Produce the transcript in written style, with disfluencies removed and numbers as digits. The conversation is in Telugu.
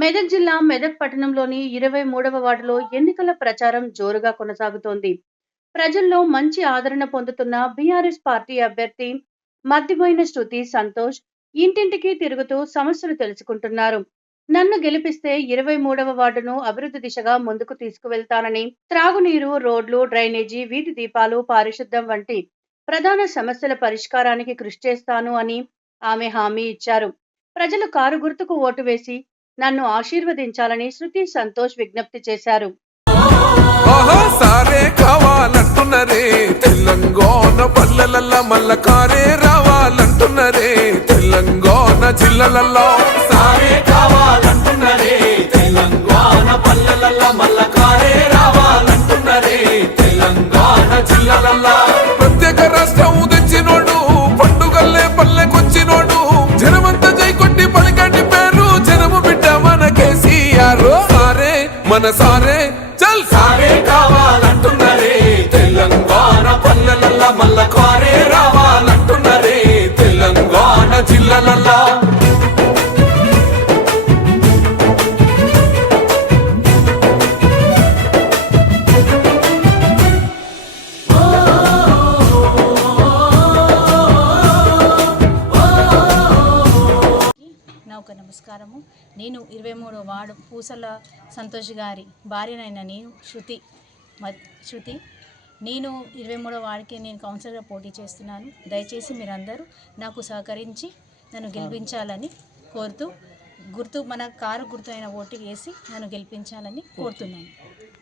మెదక్ జిల్లా మెదక్ పట్టణంలోని 23వ వార్డులో ఎన్నికల ప్రచారం జోరుగా కొనసాగుతోంది. ప్రజల్లో మంచి ఆదరణ పొందుతున్న బీఆర్ఎస్ పార్టీ అభ్యర్థి మద్దిబోయిన శృతి సంతోష్ ఇంటింటికి తిరుగుతూ సమస్యలు తెలుసుకుంటున్నారు. నన్ను గెలిపిస్తే 23వ వార్డును అభివృద్ధి దిశగా ముందుకు తీసుకువెళ్తానని, త్రాగునీరు, రోడ్లు, డ్రైనేజీ, వీధి దీపాలు, పారిశుద్ధ్యం వంటి ప్రధాన సమస్యల పరిష్కారానికి కృషి చేస్తాను అని ఆమె హామీ ఇచ్చారు. ప్రజలు కారు గుర్తుకు ఓటు వేసి నన్ను ఆశీర్వదించాలని శృతి సంతోష్ విజ్ఞప్తి చేశారు. సారే కావాలంటున్నరే తెలంగాణ పల్లెలల్లా మల్ల కారే రావాలంటున్నరే తెలంగాణ జిల్లాలల్లో సారే కావాలంటున్నరే తెలంగాణ పల్లెలల్లా మల్ల కారే రావాలంటున్నరే తెలంగాణ జిల్లాలల్లో ప్రత్యేక రాష్ట్రం తెచ్చినోడు పండుగల్లే పల్లెకొచ్చినోడు జనమంతా జై కొట్టి పలికండి పేరు జనము బిడ్డ మన కేసీఆర్ సారే మన సారే చల్ సారే కావాలంటున్నరే తెలంగాణ పల్లెలల్లా మల్ల కారే రావాలంటున్నరే తెలంగాణ జిల్లాలల్లా నమస్కారము. నేను 23వ వార్డు పూసల సంతోష్ గారి భార్యనైన నేను శృతి నేను 23వ వార్డుకి నేను కౌన్సిలర్గా పోటీ చేస్తున్నాను. దయచేసి మీరందరూ నాకు సహకరించి నన్ను గెలిపించాలని కోరుతూ మన కారు గుర్తు అయిన ఓటు వేసి నన్ను గెలిపించాలని కోరుతున్నాను.